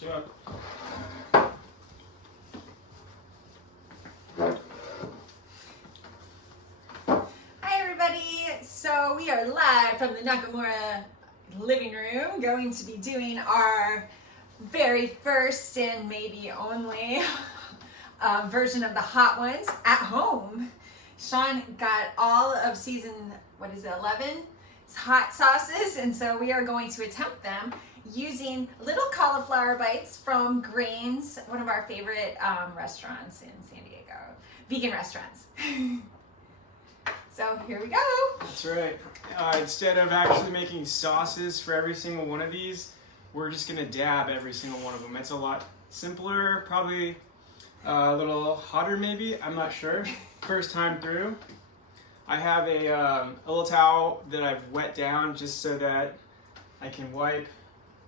Let's do it. Hi everybody! So we are live from the Nakamura living room, going to be doing our very first and maybe only version of the hot ones at home. Sean got all of season, 11? It's hot sauces, and so we are going to attempt them using little cauliflower bites from Grains, one of our favorite restaurants in San Diego, vegan restaurants. So here we go. That's right. Instead of actually making sauces for every single one of these, we're just gonna dab every single one of them. It's a lot simpler, probably a little hotter maybe, I'm not sure. First time through. I have a little towel that I've wet down just so that I can wipe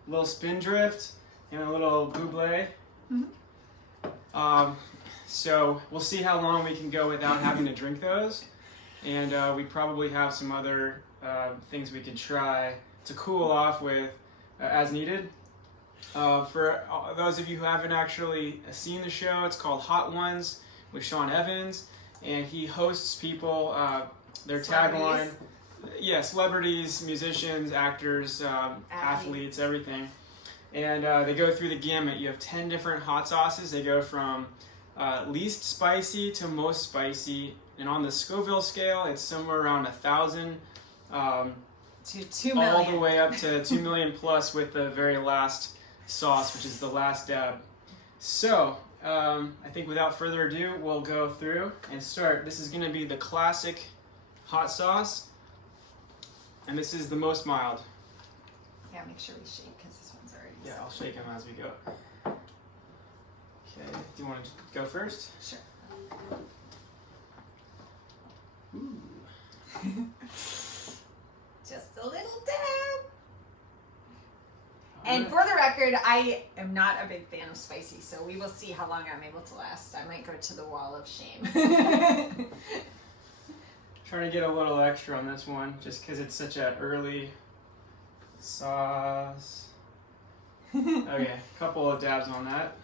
a little spindrift and a little buble. Mm-hmm. So we'll see how long we can go without having to drink those. And we probably have some other things we could try to cool off with as needed. For those of you who haven't actually seen the show, it's called Hot Ones with Sean Evans, and he hosts people, their tagline, yeah, celebrities, musicians, actors, athletes, everything. And they go through the gamut. You have 10 different hot sauces. They go from least spicy to most spicy. And on the Scoville scale, it's somewhere around 1,000 to 2 million. All the way up to 2 million plus with the very last sauce, which is the thelastdab. So, I think without further ado, we'll go through and start. This is going to be the classic hot sauce, and this is the most mild. Yeah, make sure we shake because this one's already. Yeah, I'll shake them as we go. Okay, do you want to go first? Sure. Ooh. Just a little dab. And for the record, I am not a big fan of spicy, so we will see how long I'm able to last. I might go to the wall of shame. Trying to get a little extra on this one, just because it's such an early sauce. Okay, a couple of dabs on that.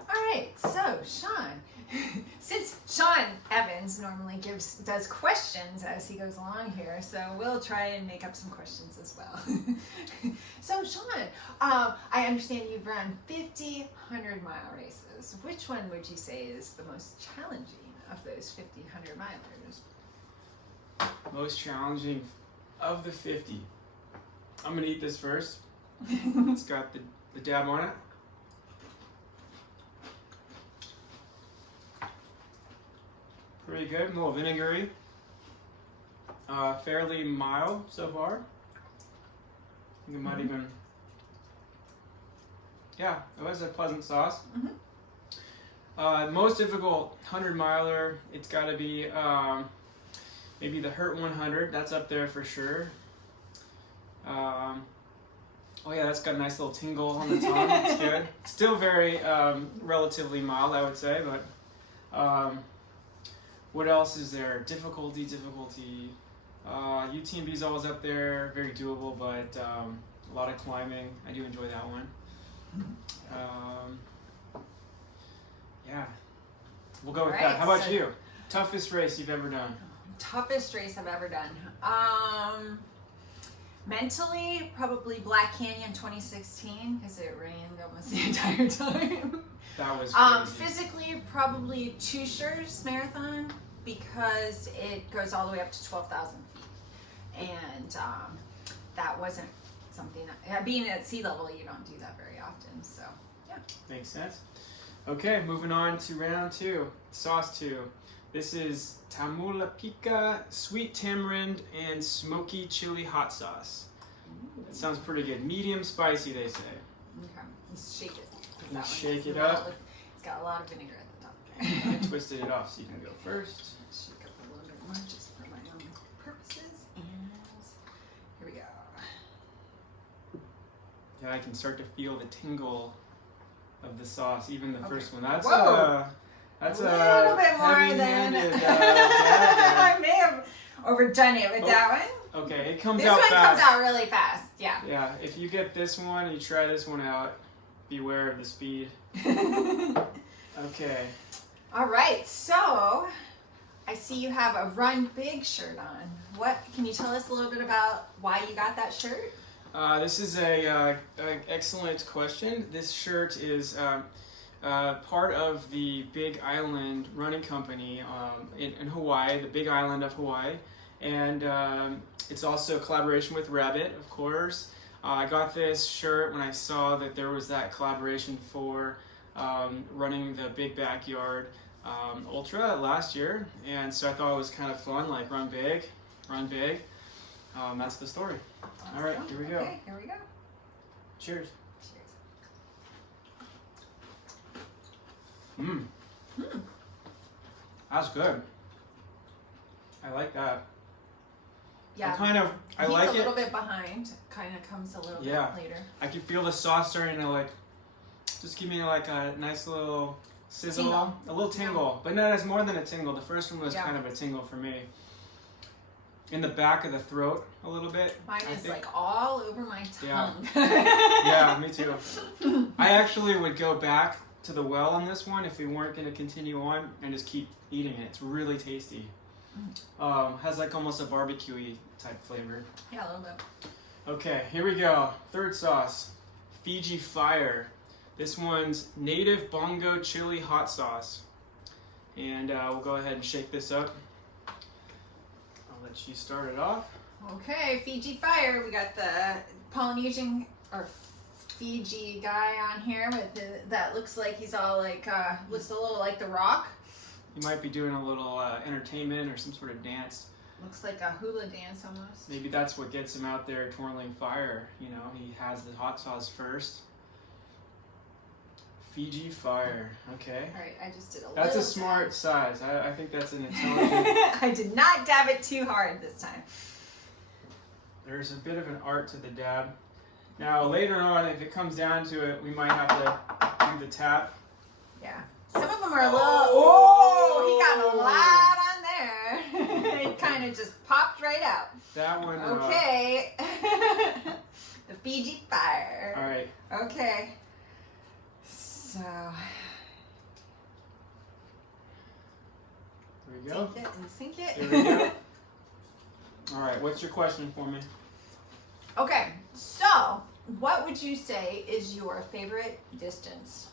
All right, so Sean, since Sean Evans normally does questions as he goes along here, so we'll try and make up some questions as well. So Sean, I understand you've run 50 100-mile races. Which one would you say is the most challenging of those 50 100-milers? Most challenging of the 50. I'm gonna eat this first. It's got the dab on it. Pretty good, a little vinegary. Fairly mild so far. I think it might even, yeah, it was a pleasant sauce. Most difficult 100-miler, it's got to be maybe the Hurt 100. That's up there for sure. Oh yeah, that's got a nice little tingle on the tongue. It's good. Still very relatively mild, I would say, but. What else is there? Difficulty. UTMB is always up there, very doable, but a lot of climbing. I do enjoy that one. Yeah, we'll go with that. How about you? Toughest race you've ever done? Toughest race I've ever done. Mentally, probably Black Canyon 2016, because it rained almost the entire time. That was crazy. Physically, probably Tushers Marathon, because it goes all the way up to 12,000 feet. And that wasn't something, being at sea level, you don't do that very often, so yeah. Makes sense. Okay, moving on to round 2, sauce 2. This is Tamula Pica, sweet tamarind, and smoky chili hot sauce. That sounds pretty good. Medium spicy, they say. Okay, let's shake it. Let's shake it up. It's got a lot of vinegar at the top there. I twisted it off so you can go first. Shake up a little bit more just for my own purposes. And here we go. Yeah, I can start to feel the tingle of the sauce, even the first one. That's a little bit more than I I may have overdone it with that one. Okay, it comes this out one fast. comes out really fast. Yeah. Yeah, if you get this one, you try this one out, beware of the speed. Okay. All right, so I see you have a Run Big shirt on. What can you tell us a little bit about why you got that shirt? This is a excellent question. This shirt is part of the Big Island Running Company in Hawaii, the Big Island of Hawaii, and it's also a collaboration with Rabbit, of course. I got this shirt when I saw that there was that collaboration for running the Big Backyard Ultra last year, and so I thought it was kind of fun, like run big, run big. That's the story. Awesome. All right, here we go. Okay, here we go. Cheers. Cheers. That's good. I like that. Yeah. I He's like a it. little bit behind. Kind of comes a little bit later. I can feel the sauce starting to like, just give me like a nice little sizzle, Tingle. a little tingle. But no, it's more than a tingle. The first one was Yeah. kind of a tingle for me. In the back of the throat a little bit. Mine I is think. like all over my tongue. Yeah, me too. I actually would go back to the well on this one if we weren't going to continue on and just keep eating it. It's really tasty. Has like almost a barbecue-y type flavor. Yeah, a little bit. Okay, here we go. Third sauce, Fiji Fire. This one's native bongo chili hot sauce. And we'll go ahead and shake this up. I'll let you start it off. Okay, Fiji Fire. We got the Polynesian or Fiji guy on here with that looks like he's all like looks a little like The Rock. You might be doing a little entertainment or some sort of dance. Looks like a hula dance almost. Maybe that's what gets him out there twirling fire. You know, he has the hot sauce first. Fiji Fire. Okay. All right, I just did a That's little a smart dab. size. I think that's an intelligent. I did not dab it too hard this time. There's a bit of an art to the dab. Now later on, if it comes down to it, we might have to do the tap. Yeah. Some of them are a little. Oh, he got a lot on there. It kind of just popped right out. That one. Okay. The Fiji Fire. All right. Okay. So. Here we go. Sink it and sink it. Here we go. All right. What's your question for me? Okay. So, what would you say is your favorite distance?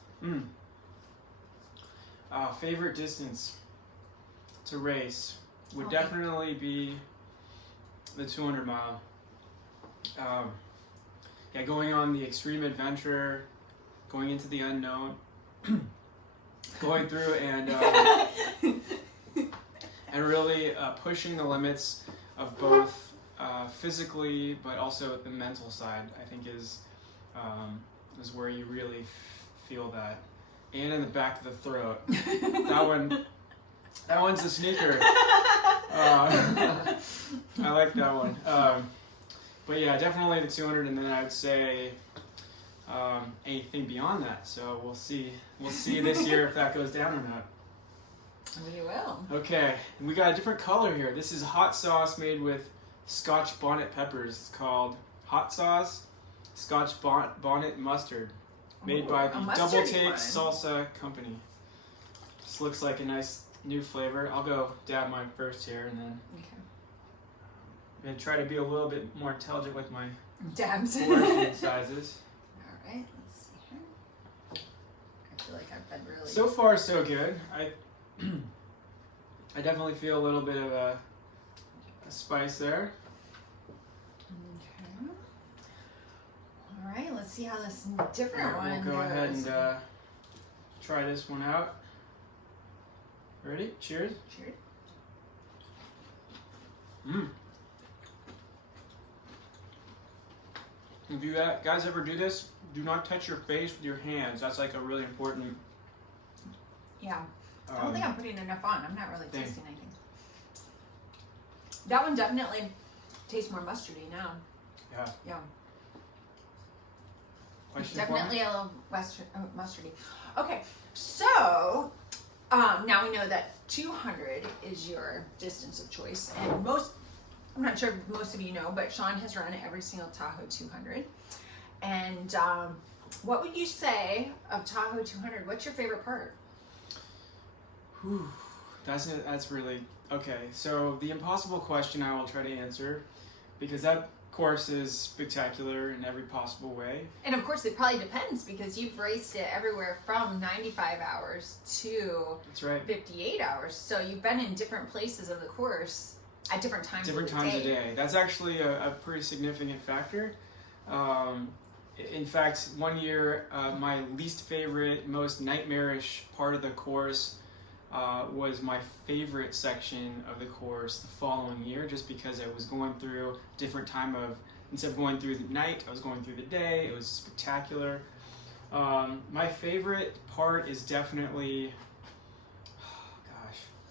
Favorite distance to race would Okay. definitely be the 200 mile. Yeah, going on the extreme adventure, going into the unknown, going through and really pushing the limits of both physically, but also the mental side. I think is where you really feel that. And in the back of the throat. That one's a sneaker. I like that one. But yeah, definitely the 200, and then I would say anything beyond that. So we'll see. We'll see this year if that goes down or not. We will. Okay, we got a different color here. This is hot sauce made with Scotch bonnet peppers. It's called Hot Sauce Scotch Bonnet Mustard. Made by the Double Take Salsa Company. This looks like a nice new flavor. I'll go dab mine first here, and then I'm gonna try to be a little bit more intelligent with my dabs. portion sizes. All right, let's see here. I feel like I've been really. So far, so good. I definitely feel a little bit of a spice there. Okay. All right, let's see how this different one We'll go goes. ahead and try this one out. Ready? Cheers. Cheers. If you guys ever do this, do not touch your face with your hands. That's like a really important. Yeah. I don't think I'm putting enough on. I'm not really thing. tasting anything. That one definitely tastes more mustardy now. Yeah. Yeah. Question Definitely a little mustardy. Okay, so now we know that 200 is your distance of choice, and most I'm not sure if most of you know, but Sean has run every single Tahoe 200. And what would you say of Tahoe 200? What's your favorite part? Whew, that's really, okay. So the impossible question I will try to answer, because that course is spectacular in every possible way. And of course, it probably depends because you've raced it everywhere from 95 hours to That's right. 58 hours. So you've been in different places of the course at different times of the day. That's actually a pretty significant factor. In fact, one year, my least favorite, most nightmarish part of the course was my favorite section of the course the following year, just because I was going through different time of, instead of going through the night, I was going through the day. It was spectacular. My favorite part is definitely,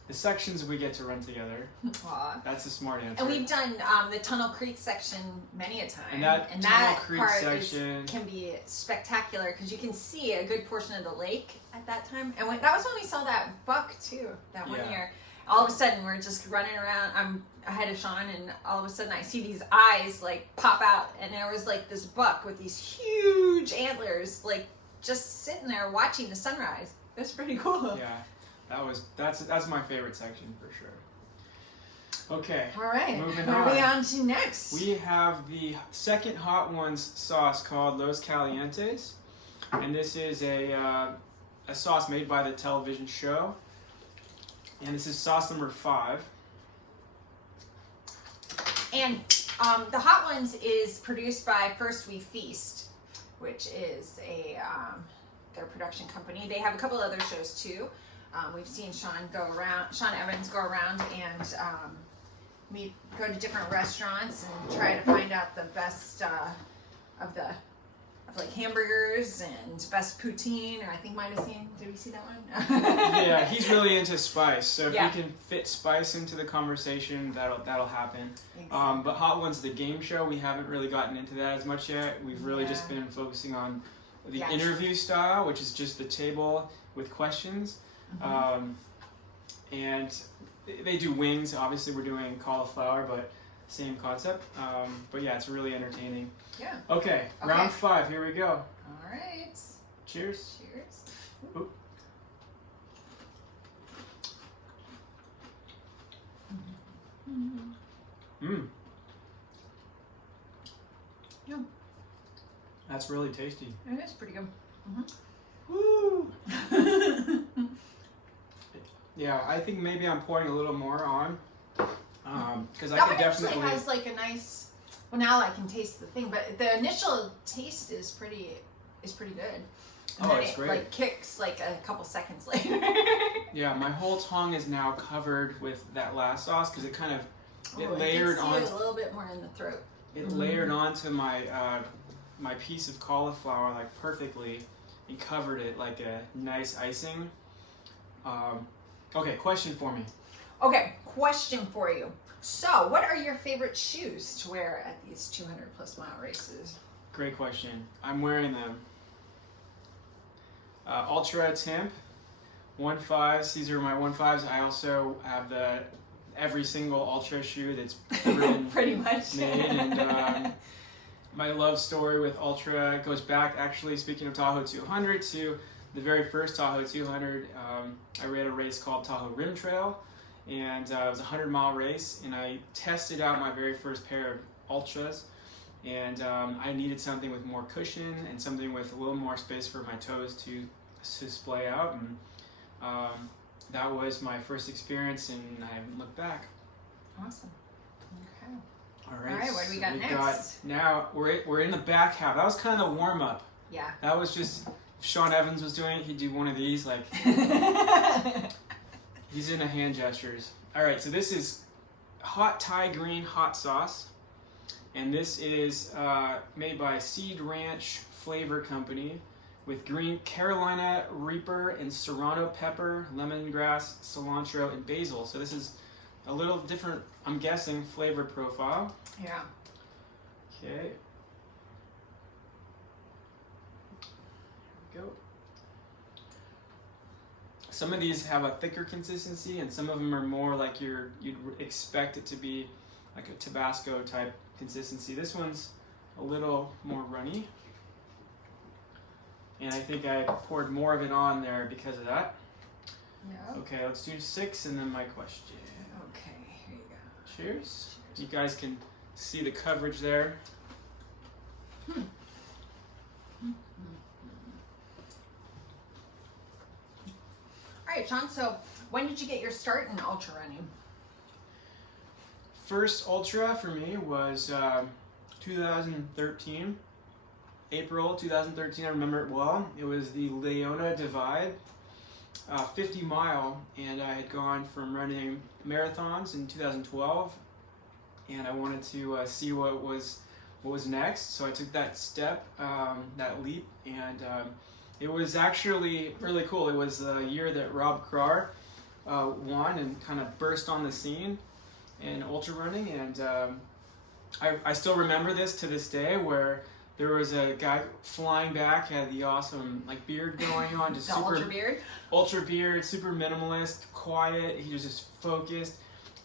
the sections we get to run together. Aww. That's a smart answer. And we've done the Tunnel Creek section many a time. And that part section can be spectacular because you can see a good portion of the lake at that time. And that was when we saw that buck too, that one year. All of a sudden we're just running around, I'm ahead of Sean, and all of a sudden I see these eyes like pop out, and there was like this buck with these huge antlers like just sitting there watching the sunrise. It was pretty cool. Yeah. That's my favorite section for sure. Okay. All right. Moving what on. are we on to next? We have the second Hot Ones sauce called Los Calientes, and this is a sauce made by the television show, and this is sauce number 5. And the Hot Ones is produced by First We Feast, which is their production company. They have a couple other shows too. We've seen Sean Evans go around and we go to different restaurants and try to find out the best of like hamburgers and best poutine, or I think might have seen, did we see that one? Yeah, he's really into spice, so if Yeah. we can fit spice into the conversation, that'll happen. Exactly. But Hot Ones, the game show, we haven't really gotten into that as much yet. We've really just been focusing on the interview style, which is just the table with questions. Mm-hmm. And they do wings. Obviously, we're doing cauliflower, but same concept. But yeah, it's really entertaining. Yeah. Okay, round 5. Here we go. All right. Cheers. Cheers. Oop. Mmm. Yeah. That's really tasty. It is pretty good. Woo! Yeah, I think maybe I'm pouring a little more on, because I could definitely. Actually has like a nice. Well, now I can taste the thing, but the initial taste is pretty good. And then it's great. Like kicks like a couple seconds later. Yeah, my whole tongue is now covered with that last sauce because it kind of layered on. A little bit more in the throat. It layered onto my my piece of cauliflower like perfectly, and covered it like a nice icing. Okay, question for me. Okay, question for you. So, what are your favorite shoes to wear at these 200 plus mile races? Great question. I'm wearing them. Ultra Timp 1.5s. These are my 1.5s. I also have every single Ultra shoe that's ever been pretty much made. And my love story with Ultra goes back, actually, speaking of Tahoe 200, to the very first Tahoe 200. I ran a race called Tahoe Rim Trail, and it was a 100-mile race, and I tested out my very first pair of Ultras, and I needed something with more cushion and something with a little more space for my toes to splay out, and that was my first experience, and I haven't looked back. Awesome. Okay. All right, what do we got next? Now we're in the back half. That was kind of the warm up. Yeah. That was just, if Sean Evans was doing it, he'd do one of these, like he's into hand gestures. All right, so this is hot Thai green hot sauce, and this is made by Seed Ranch Flavor Company with green Carolina Reaper and serrano pepper, lemongrass, cilantro, and basil. So this is a little different, I'm guessing, flavor profile. Yeah. Okay. Here we go. Some of these have a thicker consistency, and some of them are more like you'd expect it to be like a Tabasco type consistency. This one's a little more runny. And I think I poured more of it on there because of that. Yeah. Okay, let's do 6 and then my question. Okay, here you go. Cheers. You guys can see the coverage there. All right, Sean, so when did you get your start in ultra running? First ultra for me was 2013. April 2013, I remember it well. It was the Leona Divide, 50 mile, and I had gone from running marathons in 2012, and I wanted to see what was next. So I took that step, that leap, and it was actually really cool. It was the year that Rob Krar won and kind of burst on the scene in ultra running, and I still remember this to this day, where there was a guy flying back, had the awesome like beard going on, just The ultra beard, super minimalist, quiet. He was just focused.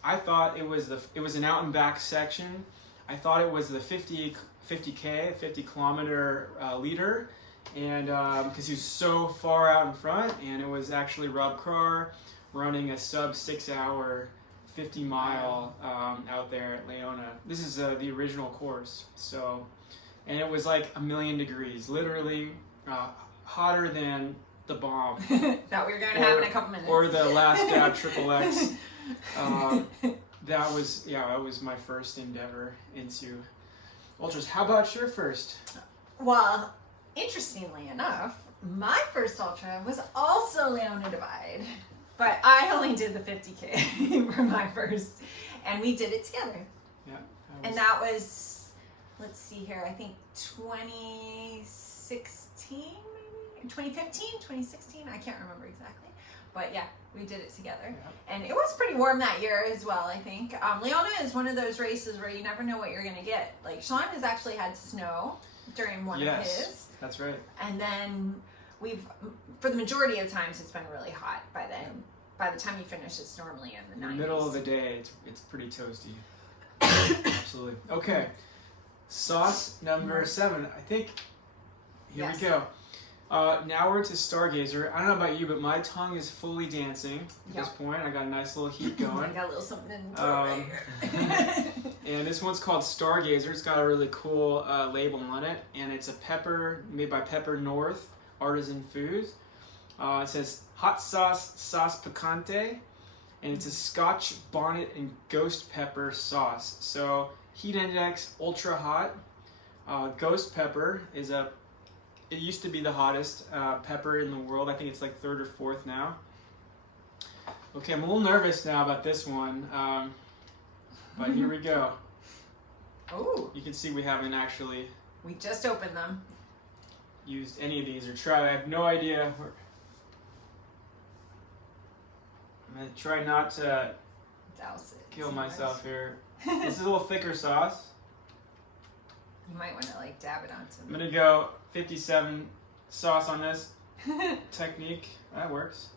I thought it was an out and back section. I thought it was the 50 kilometer leader, and because he was so far out in front, and it was actually Rob Krar running a sub 6 hour 50 mile out there at Leona. This is the original course, so. And it was like 1,000,000 degrees, literally hotter than the bomb. That we were going to have in a couple minutes. Or the LastDab XXX. That was my first endeavor into ultras. How about your first? Well, interestingly enough, my first ultra was also Leona Divide, but I only did the 50K for my first, and we did it together. Yeah. And that was, let's see here, I think 2016, maybe? 2015, 2016, I can't remember exactly. But yeah, we did it together. Yeah. And it was pretty warm that year as well, I think. Leona is one of those races where you never know what you're going to get. Like, Sean has actually had snow during one of his. That's right. And then for the majority of times, it's been really hot by then. Yeah. By the time you finish, it's normally in the 90s. In the middle of the day, it's pretty toasty. Absolutely. Okay. Sauce number 7. I think, here we go. Now we're to Stargazer. I don't know about you, but my tongue is fully dancing at this point. I got a nice little heat going. I got a little something in the throat right here. And this one's called Stargazer. It's got a really cool label on it, and it's a pepper made by Pepper North Artisan Foods. It says hot sauce picante, and it's a Scotch bonnet and ghost pepper sauce. So heat index ultra hot. Ghost pepper is it used to be the hottest pepper in the world. I think it's like 3rd or 4th now. Okay, I'm a little nervous now about this one, but here we go. Oh! You can see we haven't actually. We just opened them. Used any of these or tried. I have no idea. I'm gonna try not to douse it. Kill myself here. This is a little thicker sauce. You might want to like dab it onto. I'm gonna go 57 sauce on this technique. That works.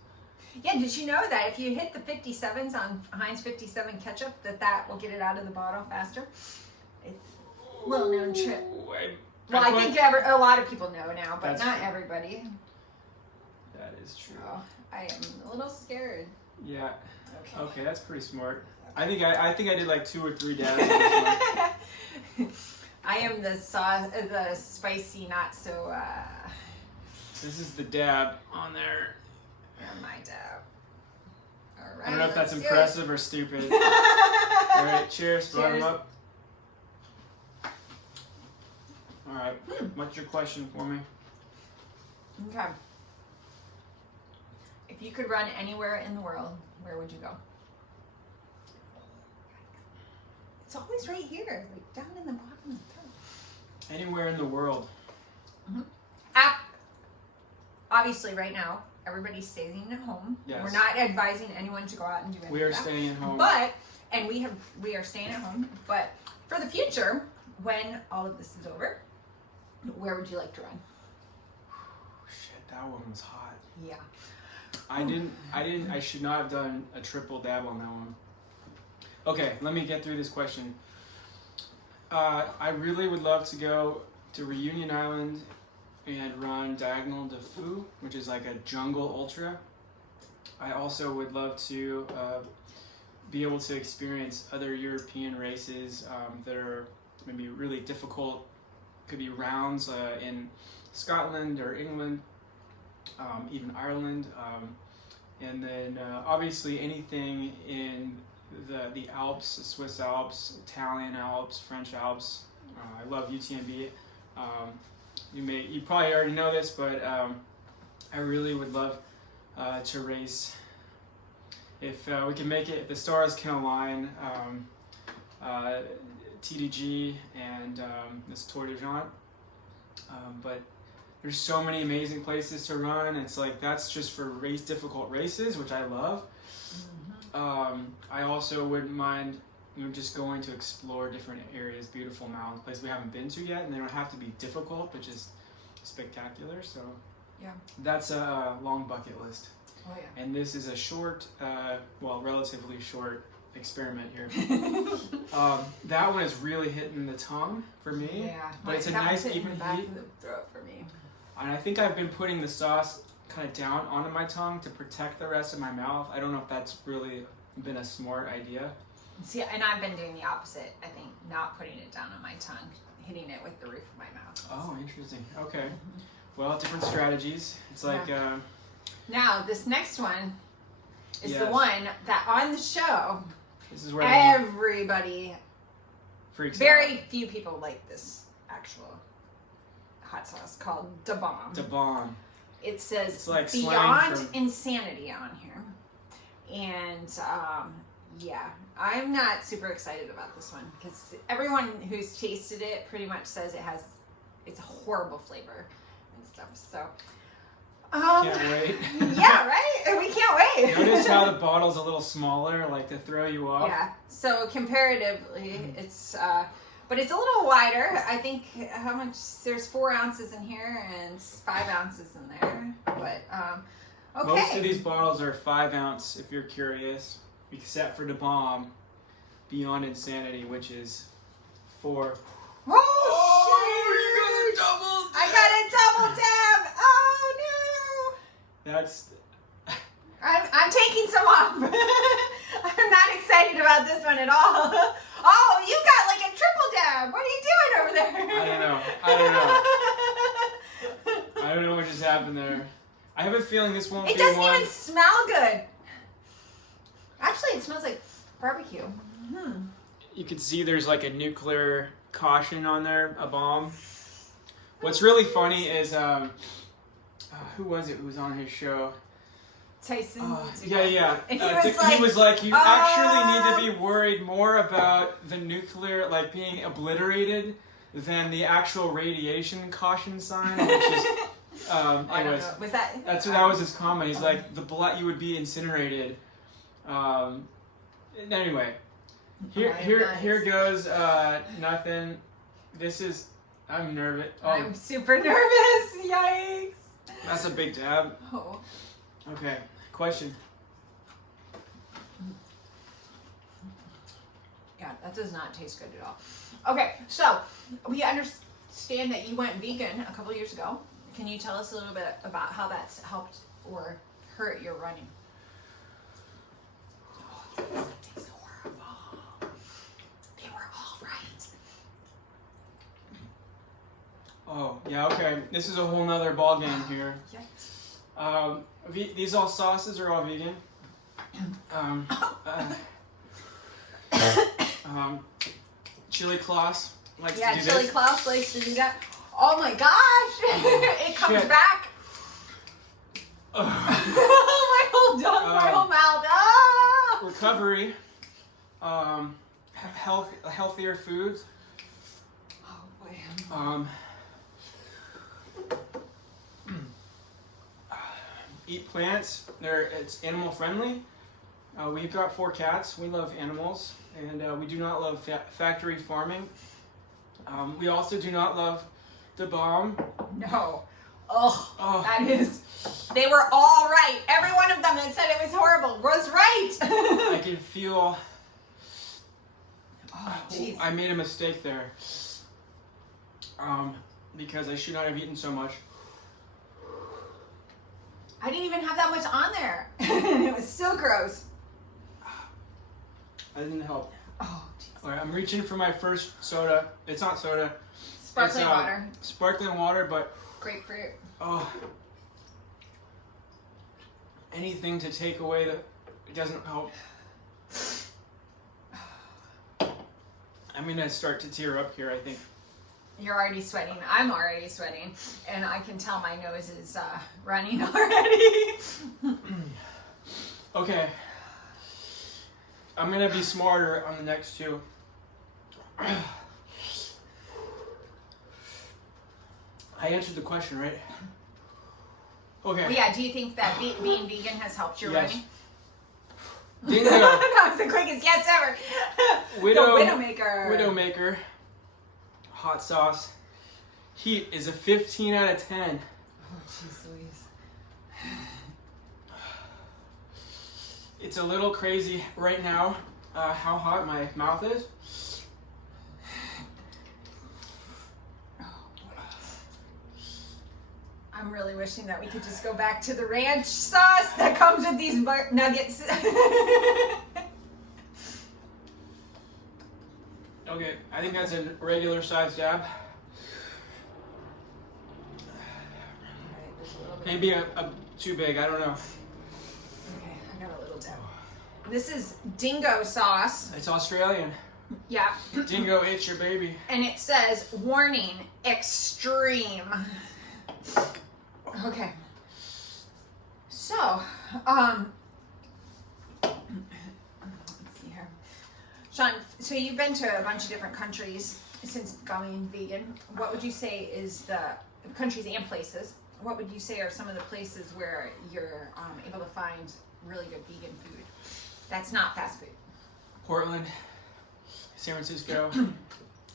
Yeah, did you know that if you hit the 57s on Heinz 57 ketchup, that will get it out of the bottle faster? It's a little known trick. I think a lot of people know now, but not everybody. That is true. Oh, I am a little scared. Yeah. Okay, that's pretty smart. I think I did like 2 or 3 dabs. I am the spicy, not so. This is the dab on there. And my dab. All right. I don't know if that's impressive or stupid. All right, cheers. Bottom up. All right. What's your question for me? Okay. If you could run anywhere in the world, where would you go? It's always right here, like down in the bottom of the throat. Anywhere in the world. Mm-hmm. Obviously, right now, everybody's staying at home. Yes. We're not advising anyone to go out and do anything. We are staying at home. We are staying at home. But for the future, when all of this is over, where would you like to run? Shit, that one was hot. Yeah. I should not have done a triple dab on that one. Okay, let me get through this question. I really would love to go to Reunion Island and run Diagonal de Fou, which is like a jungle ultra. I also would love to be able to experience other European races that are maybe really difficult. Could be rounds in Scotland or England, even Ireland, and then obviously anything in the Alps, the Swiss Alps, Italian Alps, French Alps. I love UTMB. You probably already know this, but I really would love to race. If we can make it, if the stars can align, TDG and this Tour de Jean. But there's so many amazing places to run. It's like that's just for difficult races, which I love. I also wouldn't mind just going to explore different areas, beautiful mountains, places we haven't been to yet, and they don't have to be difficult, but just spectacular. So yeah, that's a long bucket list. Oh yeah. And this is a short, relatively short experiment here. That one is really hitting the tongue for me. Yeah, but it's a nice even back heat. of the throat for me. And I think I've been putting the sauce kind of down onto my tongue to protect the rest of my mouth. I don't know if that's really been a smart idea. See, and I've been doing the opposite. I think not putting it down on my tongue, hitting it with the roof of my mouth. Oh, interesting. Okay. Well, different strategies. It's like... Now, this next one is the Yes. one that on the show, This is where everybody, freaks very out. few people like this actual hot sauce called dabomb. Dabomb. It says It's like slang Beyond from- Insanity on here. And yeah, I'm not super excited about this one because everyone who's tasted it pretty much says it's a horrible flavor and stuff. So Can't wait. yeah, right? We can't wait. Notice how the bottle's a little smaller, like to throw you off. Yeah, so comparatively, it's but it's a little wider. I think how much there's 4 ounces in here and 5 ounces in there. But okay. Most of these bottles are 5 ounce, if you're curious, except for dabomb, Beyond Insanity, which is 4. Oh, you got a double I got a double dab. Oh no! That's... I'm taking some off. I'm not excited about this one at all. Oh, you got like a triple dab. What are you doing over there? I don't know what just happened there. I have a feeling this won't It be doesn't one... even smell good. Actually, it smells like barbecue. You can see there's like a nuclear caution on there, a bomb. What's really funny is, who was it who was on his show? Tyson. Yeah. And he was like, you actually need to be worried more about the nuclear, like being obliterated than the actual radiation caution sign, which is, I don't anyways, know. Was that? that was his comment. He's like, you would be incinerated. Anyway, here goes, nothing. This is, I'm nervous. Oh, I'm super nervous. Yikes. that's a big dab. Oh. Okay, question. Yeah, that does not taste good at all. Okay, so we understand that you went vegan a couple years ago. Can you tell us a little bit about how that's helped or hurt your running? Oh, that tastes horrible. They were all right. Oh, yeah, okay. This is a whole nother ball game here. Yes. These all sauces are all vegan. Chili Claus likes to do Chili this. Klaus likes to do that. Oh my gosh! It comes Shit. back. my whole mouth. Ah! Recovery. Healthier foods. Oh boy. Eat plants. It's animal friendly. We've got 4 cats. We love animals, and we do not love factory farming. We also do not love the bomb. No. Ugh. Oh. That is. They were all right. Every one of them that said it was horrible was right. I can feel Oh, jeez. I made a mistake there. Because I should not have eaten so much. I didn't even have that much on there. It was still gross. That didn't help. Oh, jeez. All right, I'm reaching for my first soda. It's not soda. Sparkling It's, water. Sparkling water, but Grapefruit. oh, anything to take away that it doesn't help. I'm gonna start to tear up here, I think. You're already sweating. I'm already sweating. And I can tell my nose is running already. Okay. I'm gonna be smarter on the next two. I answered the question, right? Okay. Well, yeah, do you think that being vegan has helped your running? Dingo. That was the quickest yes ever. The Widowmaker. Widowmaker. Hot sauce. Heat is a 15 out of 10. Oh, jeez Louise. It's a little crazy right now how hot my mouth is. I'm really wishing that we could just go back to the ranch sauce that comes with these nuggets. Okay, I think that's a regular size dab. Maybe a too big, I don't know. Okay, I got a little dab. This is dingo sauce. It's Australian. Yeah. Dingo ate your baby. And it says, warning, extreme. Okay. So, let's see here. Sean, so you've been to a bunch of different countries since going vegan. What would you say is the countries and places? What would you say are some of the places where you're able to find really good vegan food that's not fast food? Portland, San Francisco,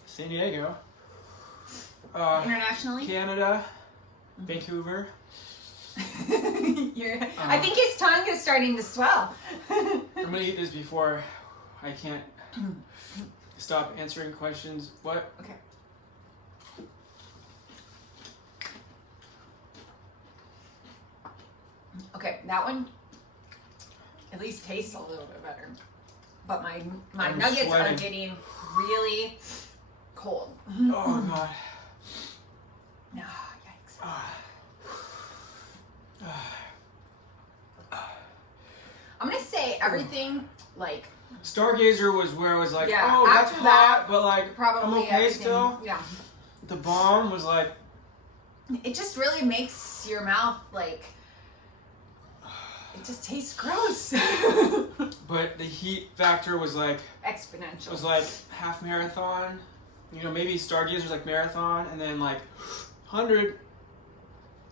San Diego, Internationally? Canada, Vancouver. I think his tongue is starting to swell. I'm gonna eat this before I can't stop answering questions. What? Okay. Okay, that one at least tastes a little bit better. But my I'm nuggets sweating. are getting really cold. Oh god. No, yikes. I'm gonna say everything like Stargazer was where I was like, Yeah, oh, that's after hot, that, but like, probably I'm okay everything. still. Yeah. The bomb was like, It just really makes your mouth like it just tastes gross. but the heat factor was like, Exponential. half marathon. You know, maybe Stargazer was like marathon, and then like 100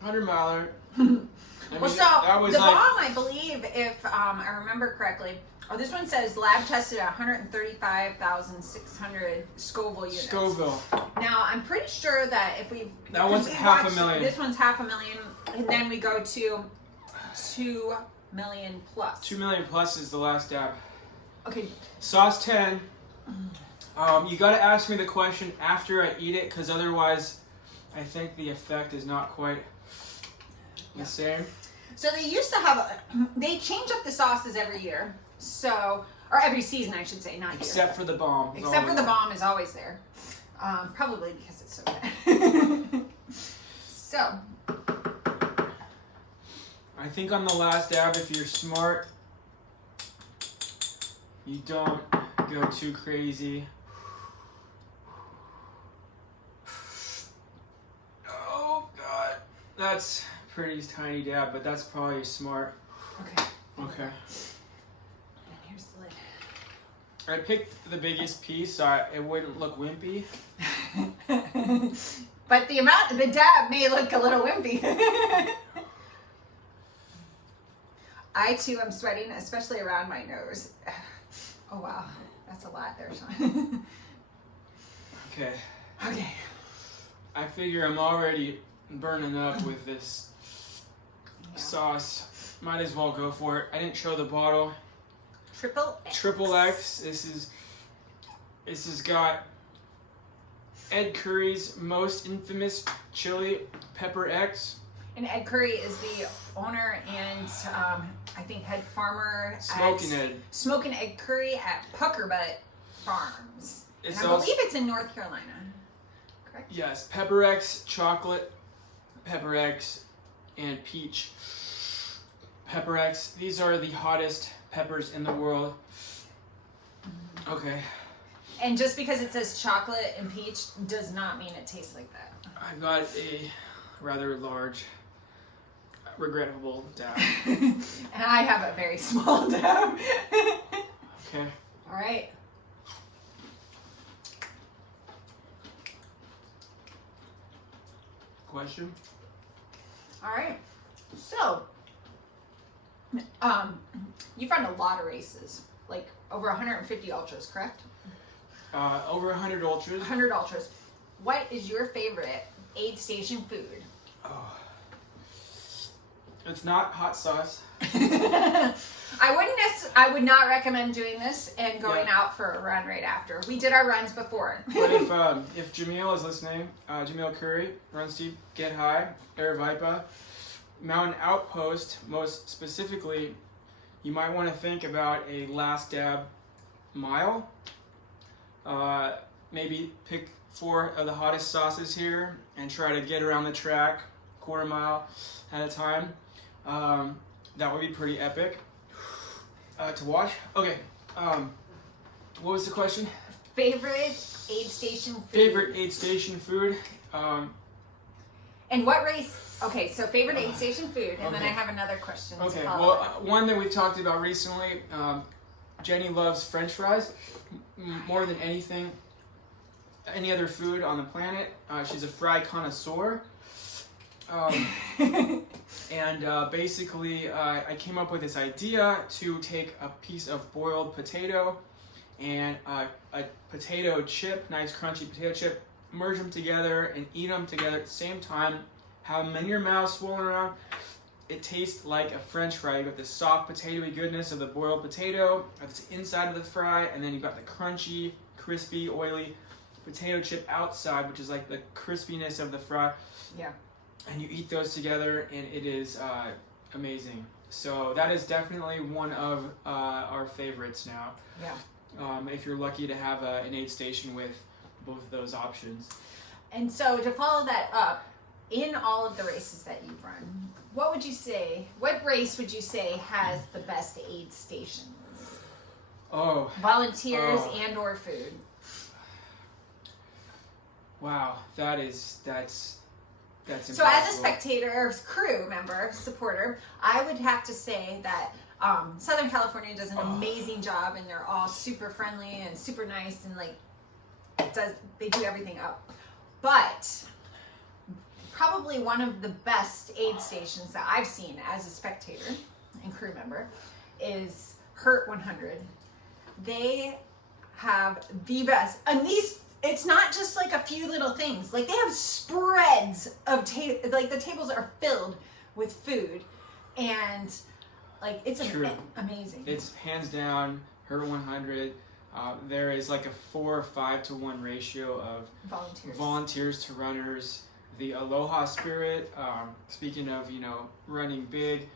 miler. Well, so that was the like, bomb, I believe, if I remember correctly, this one says lab tested at 135,600 Scoville units. Scoville. Now, I'm pretty sure that if we That one's we 500,000. This one's 500,000, and then we go to 2 million plus. 2 million plus is the last dab. Okay. Sauce 10. You got to ask me the question after I eat it, because otherwise, I think the effect is not quite the same. So they used to have, they change up the sauces every year. So, or every season, I should say, not year. Except for the bomb. Except for the bomb is always there. Probably because it's so bad. So. I think on the last dab, if you're smart, you don't go too crazy. Oh god. That's pretty tiny dab, but that's probably smart. Okay. Okay. And here's the lid. I picked the biggest piece so it wouldn't look wimpy. But the dab may look a little wimpy. I too am sweating, especially around my nose. Oh wow, that's a lot there, Sean. Okay. Okay. I figure I'm already burning up with this sauce. Might as well go for it. I didn't show the bottle. Triple X. Triple X. This is This has got Ed Curry's most infamous chili, Pepper X. And Ed Curry is the owner and I think head farmer Smoking Ed Curry at Puckerbutt Farms. And I believe it's in North Carolina. Correct? Yes, Pepper X chocolate, Pepper X, and peach. Pepper X. These are the hottest peppers in the world. Okay. And just because it says chocolate and peach does not mean it tastes like that. I got a rather large, regrettable dab. And I have a very small dab. Okay. All right. Question? All right. So, you've run a lot of races, like over 150 ultras, correct? Over 100 ultras. 100 ultras. What is your favorite aid station food? Oh. It's not hot sauce. I would not recommend doing this and going out for a run right after. We did our runs before. But if Jamil is listening, Jamil Curry, Run Steep, Get High, Air Vipa, Mountain Outpost, most specifically, you might want to think about a last dab mile. Maybe pick 4 of the hottest sauces here and try to get around the track quarter mile at a time. That would be pretty epic to watch. Okay, what was the question? Favorite aid station food? Favorite aid station food? And what race? Okay, so favorite aid station food, and then I have another question. Okay, well, one that we've talked about recently, Jenny loves French fries more than anything, any other food on the planet. She's a fry connoisseur. And basically, I came up with this idea to take a piece of boiled potato and a potato chip, nice crunchy potato chip, merge them together and eat them together at the same time. Have them in your mouth, swirling around. It tastes like a French fry. You got the soft potatoey goodness of the boiled potato that's inside of the fry, and then you got the crunchy, crispy, oily potato chip outside, which is like the crispiness of the fry. Yeah. And you eat those together, and it is amazing. So that is definitely one of our favorites now. Yeah. If you're lucky to have an aid station with both of those options. And so to follow that up, in all of the races that you've run, what race would you say has the best aid stations? Oh. Volunteers and or food. Wow, that's impossible. So as a spectator, or crew member, supporter, I would have to say that Southern California does an amazing job, and they're all super friendly and super nice, and they do everything up. But probably one of the best aid stations that I've seen as a spectator and crew member is Hurt 100. They have the best, and it's not just like a few little things. Like they have spreads of the tables are filled with food, and like it's amazing. It's hands down Hurt 100. There is like a 4 or 5 to 1 ratio of volunteers to runners. The Aloha spirit. Speaking of running big,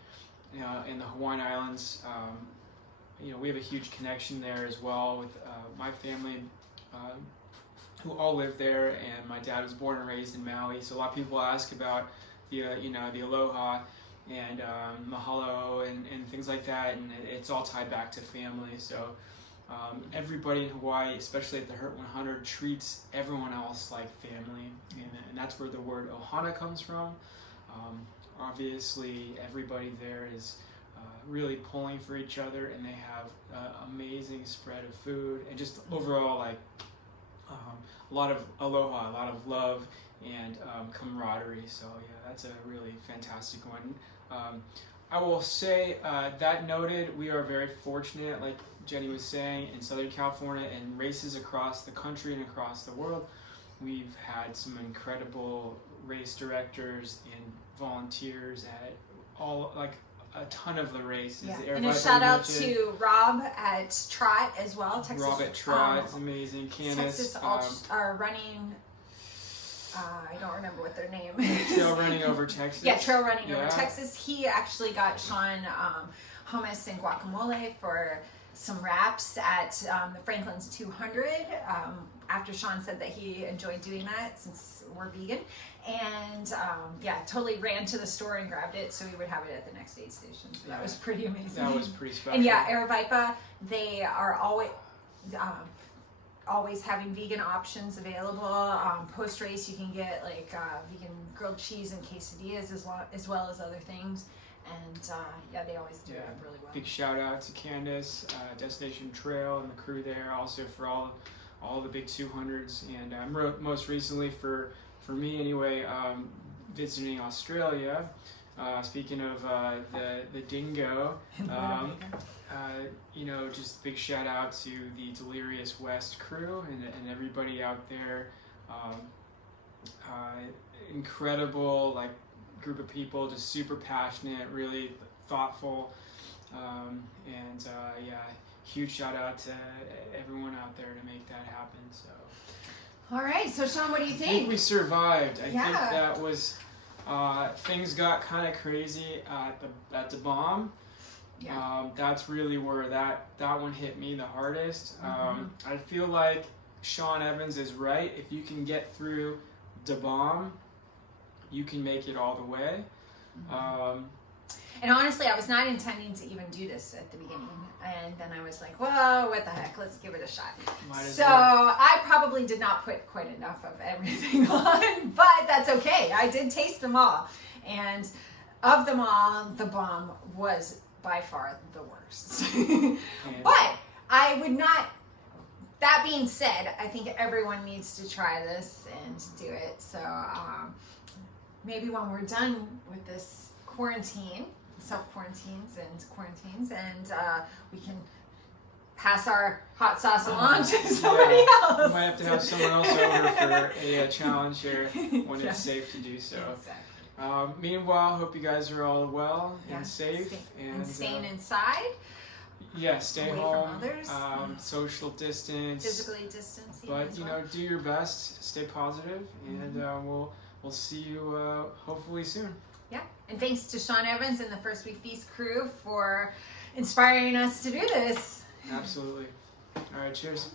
in the Hawaiian Islands, we have a huge connection there as well with my family. Who all live there, and my dad was born and raised in Maui, so a lot of people ask about the Aloha and Mahalo and things like that, and it's all tied back to family. So everybody in Hawaii, especially at the Hurt 100, treats everyone else like family, and that's where the word ohana comes from. Obviously, everybody there is really pulling for each other, and they have amazing spread of food, and just overall a lot of aloha, a lot of love and camaraderie. So yeah, that's a really fantastic one. I will say that noted, we are very fortunate, like Jenny was saying, in Southern California and races across the country and across the world. We've had some incredible race directors and volunteers at all, like a ton of the races. Yeah. The And a shout out to Rob at Trot as well. Texas, Rob at Trot is amazing. Candace, Texas are running. I don't remember what their name is. Trail Running Over Texas. Yeah, Trail Running Over Texas. He actually got Sean hummus and guacamole for some wraps at the Franklin's 200 after Sean said that he enjoyed doing that since we're vegan. And yeah, totally ran to the store and grabbed it so we would have it at the next aid station. So that was pretty amazing. That was pretty special. And yeah, Aravaipa, they are always having vegan options available. Post race, you can get like vegan grilled cheese and quesadillas as well as other things. And yeah, they always do it really well. Big shout out to Candace, Destination Trail, and the crew there, also for all the big 200s. And most recently for me anyway, visiting Australia. Speaking of the dingo, you know, just big shout out to the Delirious West crew and everybody out there. Incredible, like, group of people, just super passionate, really thoughtful, and yeah, huge shout out to everyone out there to make that happen. So, all right, so Sean, what do you think? I think we survived. I think that was things got kind of crazy at the bomb. Yeah. That's really where that one hit me the hardest. I feel like Sean Evans is right. If you can get through the bomb, you can make it all the way. And honestly, I was not intending to even do this at the beginning. And then I was like, well, what the heck, let's give it a shot. So I probably did not put quite enough of everything on, but that's okay. I did taste them all. And of them all, the bomb was by far the worst. But I would not, that being said, I think everyone needs to try this and do it. So maybe when we're done with this quarantine, self-quarantines and we can pass our hot sauce along to somebody else. We might have to have someone else over for a challenge here when it's safe to do so. Exactly. Meanwhile, hope you guys are all well and safe. And staying inside. Yeah, stay away home, from others. Social distance. Physically distancing. But, you know, do your best, stay positive, and we'll see you hopefully soon. Yeah, and thanks to Sean Evans and the First We Feast crew for inspiring us to do this. Absolutely. All right, cheers.